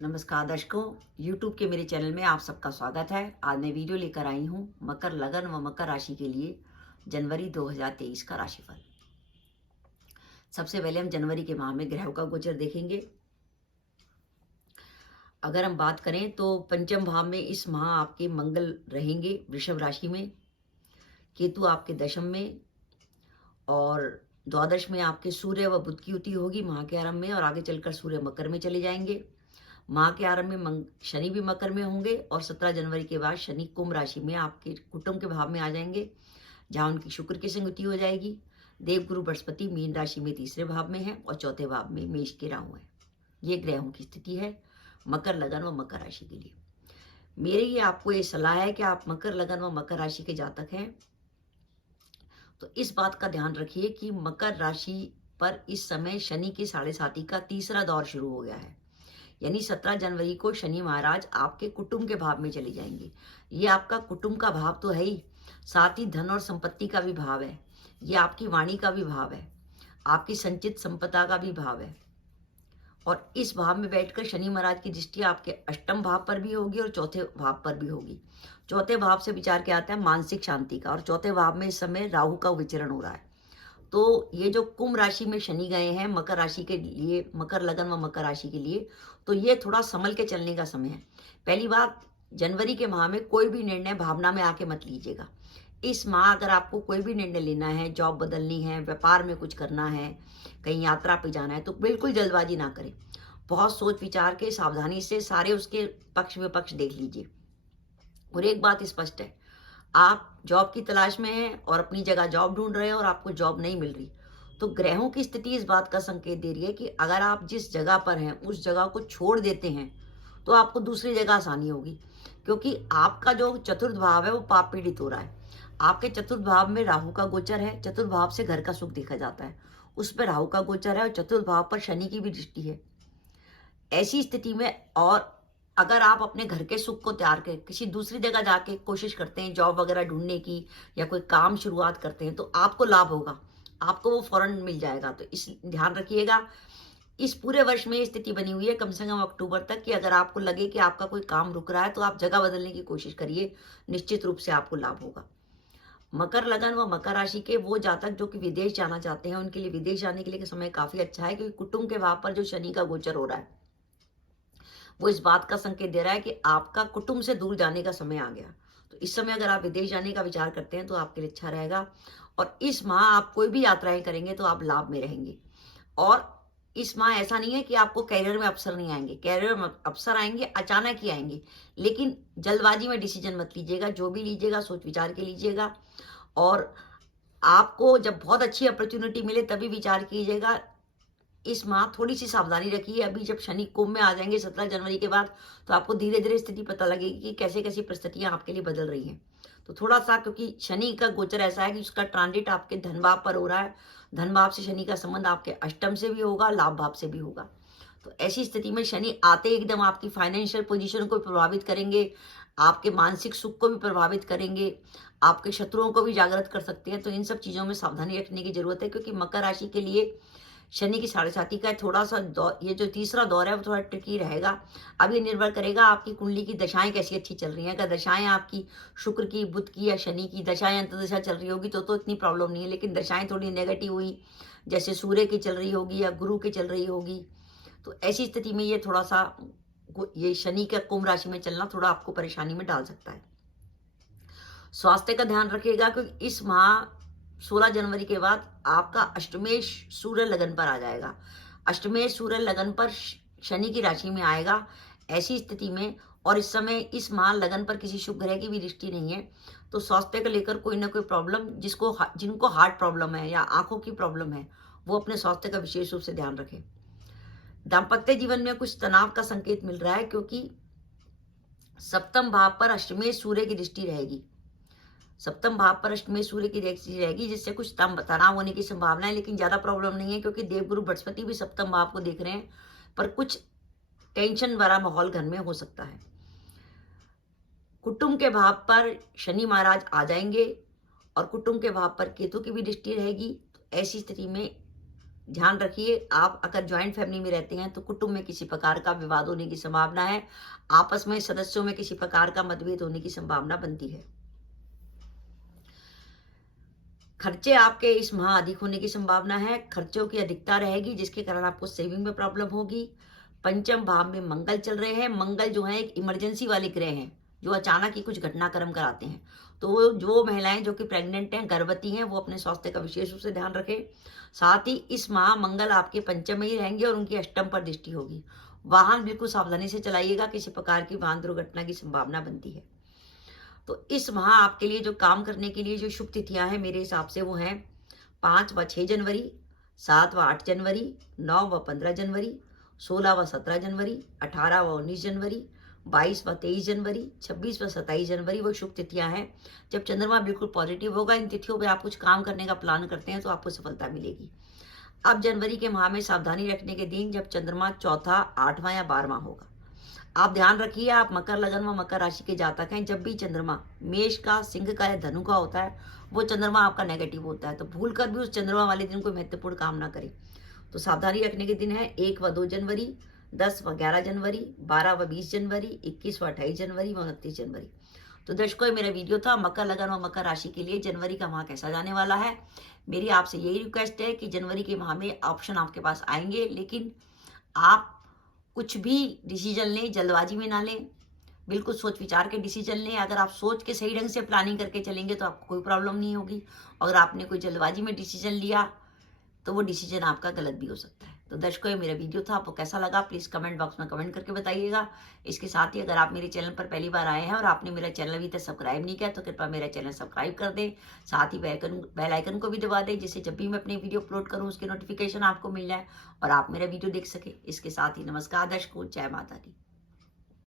नमस्कार दर्शकों, YouTube के मेरे चैनल में आप सबका स्वागत है। आज मैं वीडियो लेकर आई हूँ मकर लगन व मकर राशि के लिए जनवरी 2023 का राशिफल। सबसे पहले हम जनवरी के माह में ग्रहों का गोचर देखेंगे। अगर हम बात करें तो पंचम भाव में इस माह आपके मंगल रहेंगे वृषभ राशि में, केतु आपके दशम में और द्वादश में आपके सूर्य व बुध की युति होगी माह के आरंभ में, और आगे चलकर सूर्य मकर में चले जाएंगे। माह के आरंभ में शनि भी मकर में होंगे और 17 जनवरी के बाद शनि कुंभ राशि में आपके कुटुंब के भाव में आ जाएंगे, जहां उनकी शुक्र की संगति हो जाएगी। देवगुरु बृहस्पति मीन राशि में तीसरे भाव में है और चौथे भाव में मेष के राहु है। ये ग्रहों की स्थिति है मकर लगन व मकर राशि के लिए। मेरी ये आपको ये सलाह है कि आप मकर लगन व मकर राशि के जातक हैं तो इस बात का ध्यान रखिए कि मकर राशि पर इस समय शनि की 7.5 का तीसरा दौर शुरू हो गया है। यानी 17 जनवरी को शनि महाराज आपके कुटुंब के भाव में चले जाएंगे। ये आपका कुटुंब का भाव तो है ही, साथ ही धन और संपत्ति का भी भाव है। ये आपकी वाणी का भी भाव है, आपकी संचित संपदा का भी भाव है। और इस भाव में बैठकर शनि महाराज की दृष्टि आपके अष्टम भाव पर भी होगी और चौथे भाव पर भी होगी। चौथे भाव से विचार क्या आता है? मानसिक शांति का। और चौथे भाव में इस समय राहु का विचरण हो रहा है। तो ये जो कुंभ राशि में शनि गए हैं मकर राशि के लिए, मकर लगन व मकर राशि के लिए, तो ये थोड़ा संभल के चलने का समय है। पहली बात, जनवरी के माह में कोई भी निर्णय भावना में आके मत लीजिएगा। इस माह अगर आपको कोई भी निर्णय लेना है, जॉब बदलनी है, व्यापार में कुछ करना है, कहीं यात्रा पे जाना है, तो बिल्कुल जल्दबाजी ना करें। बहुत सोच विचार के सावधानी से सारे उसके पक्ष विपक्ष देख लीजिए। और एक बात स्पष्ट है, आप जॉब की तलाश में हैं और अपनी जगह जॉब ढूंढ रहे हैं और आपको जॉब नहीं मिल रही, तो ग्रहों की स्थिति इस बात का संकेत दे रही है कि अगर आप जिस जगह पर हैं उस जगह को छोड़ देते हैं तो आपको दूसरी जगह आसानी होगी। क्योंकि आपका जो चतुर्थ भाव है वो पाप पीड़ित हो रहा है। आपके चतुर्थ भाव में राहु का गोचर है। चतुर्थ भाव से घर का सुख देखा जाता है, उस पर राहु का गोचर है और चतुर्थ भाव पर शनि की भी दृष्टि है। ऐसी स्थिति में और अगर आप अपने घर के सुख को त्याग कर किसी दूसरी जगह जाके कोशिश करते हैं जॉब वगैरह ढूंढने की या कोई काम शुरुआत करते हैं, तो आपको लाभ होगा, आपको वो फौरन मिल जाएगा। तो इस ध्यान रखिएगा, इस पूरे वर्ष में ये स्थिति बनी हुई है कम से कम अक्टूबर तक, कि अगर आपको लगे कि आपका कोई काम रुक रहा है तो आप जगह बदलने की कोशिश करिए, निश्चित रूप से आपको लाभ होगा। मकर लगन व मकर राशि के वो जातक जो कि विदेश जाना चाहते हैं, उनके लिए विदेश जाने के लिए समय काफी अच्छा है, क्योंकि कुटुंब के भाव पर जो शनि का गोचर हो रहा है वो इस बात का संकेत दे रहा है कि आपका कुटुंब से दूर जाने का समय आ गया। तो इस समय अगर आप विदेश जाने का विचार करते हैं तो आपके लिए अच्छा रहेगा। और इस माह आप कोई भी यात्राएं करेंगे तो आप लाभ में रहेंगे। और इस माह ऐसा नहीं है कि आपको कैरियर में अवसर नहीं आएंगे, कैरियर में अवसर आएंगे, अचानक ही आएंगे। लेकिन जल्दबाजी में डिसीजन मत लीजिएगा, जो भी लीजिएगा सोच विचार के लीजिएगा। और आपको जब बहुत अच्छी अपॉर्चुनिटी मिले तभी विचार कीजिएगा। इस माह थोड़ी सी सावधानी रखिए। अभी जब शनि कुंभ में आ जाएंगे 17 जनवरी के बाद, तो आपको धीरे धीरे स्थिति पता लगेगी कि कैसे कैसी परिस्थितियां आपके लिए बदल रही हैं। तो थोड़ा सा, क्योंकि शनि का गोचर ऐसा है कि उसका ट्रांजिट आपके धन भाव पर हो रहा है। धन भाव से शनि का संबंध आपके अष्टम से भी होगा, लाभ भाव से भी होगा। तो ऐसी स्थिति में शनि आते एकदम आपकी फाइनेंशियल पोजीशन को प्रभावित करेंगे, आपके मानसिक सुख को भी प्रभावित करेंगे, आपके शत्रुओं को भी जागृत कर सकते हैं। तो इन सब चीजों में सावधानी रखने की जरूरत है, क्योंकि मकर राशि के लिए शनि की 7.5 का थोड़ा सा दौर, ये जो तीसरा दौर है वो थोड़ा ट्रिकी रहेगा। अब ये निर्भर करेगा आपकी कुंडली की दशाएं कैसी अच्छी चल रही हैं। अगर दशाएं आपकी शुक्र की, बुध की या शनि की दशाएं अंतर्दशा चल रही होगी तो इतनी प्रॉब्लम नहीं है। लेकिन दशाएं थोड़ी नेगेटिव हुई, जैसे सूर्य की चल रही होगी या गुरु की चल रही होगी, तो ऐसी स्थिति में ये थोड़ा सा, ये शनि का कुंभ राशि में चलना थोड़ा आपको परेशानी में डाल सकता है। स्वास्थ्य का ध्यान रखिएगा, क्योंकि इस माह 16 जनवरी के बाद आपका अष्टमेश सूर्य लगन पर आ जाएगा। अष्टमेश सूर्य लगन पर शनि की राशि में आएगा। ऐसी स्थिति में, और इस समय इस माह लगन पर किसी शुभ ग्रह की भी दृष्टि नहीं है, तो स्वास्थ्य को लेकर कोई ना कोई प्रॉब्लम, जिनको हार्ट प्रॉब्लम है या आंखों की प्रॉब्लम है, वो अपने स्वास्थ्य का विशेष रूप से ध्यान रखें। दाम्पत्य जीवन में कुछ तनाव का संकेत मिल रहा है, क्योंकि सप्तम भाव पर अष्टमेश सूर्य की दृष्टि रहेगी। सप्तम भाव पर अष्टमेश सूर्य की दृष्टि रहेगी, जिससे कुछ तनाव होने की संभावना है। लेकिन ज्यादा प्रॉब्लम नहीं है, क्योंकि देवगुरु बृहस्पति भी सप्तम भाव को देख रहे हैं। पर कुछ टेंशन भरा माहौल घर में हो सकता है। कुटुंब के भाव पर शनि महाराज आ जाएंगे और कुटुंब के भाव पर केतु की भी दृष्टि रहेगी। तो ऐसी स्थिति में ध्यान रखिए, आप अगर ज्वाइंट फैमिली में रहते हैं तो कुटुंब में किसी प्रकार का विवाद होने की संभावना है। आपस में सदस्यों में किसी प्रकार का मतभेद होने की संभावना बनती है। खर्चे आपके इस माह अधिक होने की संभावना है। खर्चों की अधिकता रहेगी, जिसके कारण आपको सेविंग में प्रॉब्लम होगी। पंचम भाव में मंगल चल रहे हैं। मंगल जो है एक इमरजेंसी वाले ग्रह हैं, जो अचानक ही कुछ घटनाक्रम कराते हैं। तो जो महिलाएं जो कि प्रेग्नेंट हैं, गर्भवती हैं, वो अपने स्वास्थ्य का विशेष रूप से ध्यान रखें। साथ ही इस माह मंगल आपके पंचम में ही रहेंगे और उनकी अष्टम पर दृष्टि होगी। वाहन बिल्कुल सावधानी से चलाइएगा, किसी प्रकार की वाहन दुर्घटना की संभावना बनती है। तो इस माह आपके लिए जो काम करने के लिए जो शुभ तिथियां हैं, मेरे हिसाब से वो हैं 5 व 6 जनवरी, 7 व 8 जनवरी, 9 व 15 जनवरी, 16 व 17 जनवरी, 18 व 19 जनवरी, 22 व 23 जनवरी, 26 व 27 जनवरी वो शुभ तिथियां हैं। जब चंद्रमा बिल्कुल पॉजिटिव होगा, इन तिथियों पर आप कुछ काम करने का प्लान करते हैं तो आपको सफलता मिलेगी। अब जनवरी के माह में सावधानी रखने के दिन जब चंद्रमा चौथा, 8वां या 12वां होगा। आप ध्यान रखिए, आप मकर लगन व मकर राशि के जातक हैं। जब भी चंद्रमा मेष का, सिंह का या धनु का होता है, वो चंद्रमा आपका नेगेटिव होता है। तो भूल कर भी उस चंद्रमा वाले दिन कोई महत्वपूर्ण काम ना करें। तो सावधानी रखने के दिन है 1 व 2 जनवरी, 10 व 11 जनवरी, 12 व 20 जनवरी, 21 व 28 जनवरी व 29 जनवरी। तो दर्शकों, ये मेरा वीडियो था मकर लगन व मकर राशि के लिए जनवरी का माह कैसा जाने वाला है। मेरी आपसे यही रिक्वेस्ट है कि जनवरी के माह में ऑप्शन आपके पास आएंगे, लेकिन आप कुछ भी डिसीजन लें, जल्दबाजी में ना लें। बिल्कुल सोच विचार के डिसीजन लें। अगर आप सोच के सही ढंग से प्लानिंग करके चलेंगे तो आपको कोई प्रॉब्लम नहीं होगी। अगर आपने कोई जल्दबाजी में डिसीजन लिया तो वो डिसीजन आपका गलत भी हो सकता है। तो दर्शकों, ये मेरा वीडियो था, आपको कैसा लगा प्लीज़ कमेंट बॉक्स में कमेंट करके बताइएगा। इसके साथ ही अगर आप मेरे चैनल पर पहली बार आए हैं और आपने मेरा चैनल अभी तक सब्सक्राइब नहीं किया तो कृपया मेरा चैनल सब्सक्राइब कर दें। साथ ही बेल आइकन को भी दबा दें, जिससे जब भी मैं अपनी वीडियो अपलोड करूँ उसकी नोटिफिकेशन आपको मिल जाए और आप मेरा वीडियो देख सके। इसके साथ ही नमस्कार दर्शकों, जय माता दी।